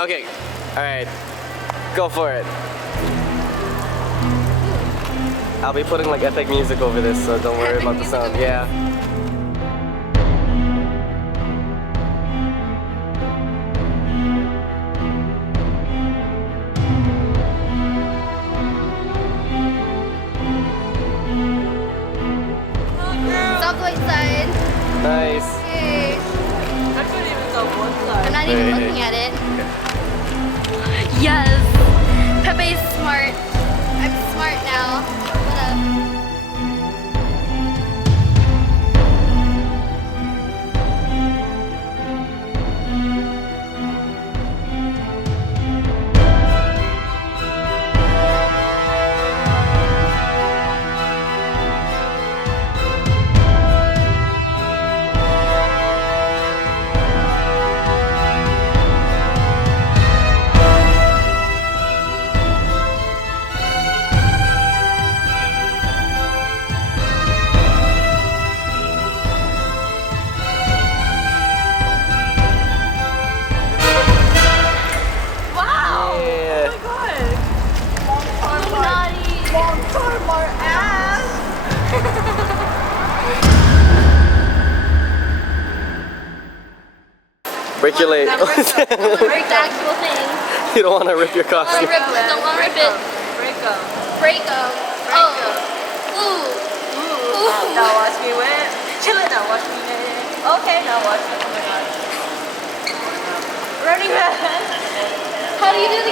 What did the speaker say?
Okay. Alright. Go for it. I'll be putting like epic music over this, so don't worry about the sound. Yeah. Stop the right side. Nice. Yay. I couldn't even go one side. I'm not even looking at it. Yes. Pepe's smart. I'm smart now. What up? Break your leg. Break the actual thing. You don't want to rip your costume. Don't want to rip it. Break them. Break them. Oh. Ooh. Now watch me win. Chill it now, watch me win. Okay, now watch me. Oh my god. Running Man. How do you do the